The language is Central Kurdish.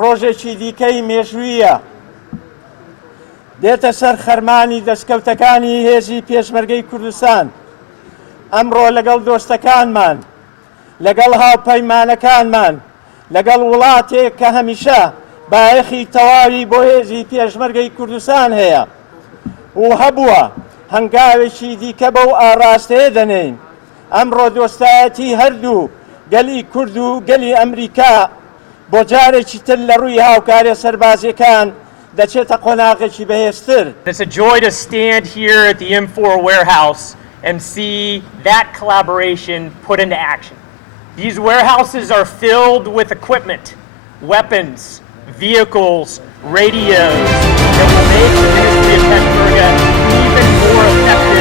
ڕۆژێکی دیکەی مێژوویە دێتە سەر خەرمانی دەستکەوتەکانی هێزی پێشمەرگەی کوردستان. ئەمڕۆ لەگەڵ دۆستەکانمان، لەگەڵ هاوپەیمانەکانمان، لەگەڵ وڵاتێک کە هەمیشە بایەخی تەواوی بۆ هێزی پێشمەرگەی کوردستان هەیە و هەبووە هەنگاوێکی دیکە بەو ئاراستەیە دەنێین. ئەمڕۆ دۆستایەتی هەردوو گەلی کورد و گەلی ئەمریکا بۆ جارێکی تر لە ڕووی هاوکارە سەربازیەکان دەچێتە قۆناغێکی بەهێزتر. It's a joy to stand here at the M4 warehouse and see that collaboration put into action. These warehouses are filled with equipment, weapons, vehicles, radios that will make the Ministry of Petroga even more effective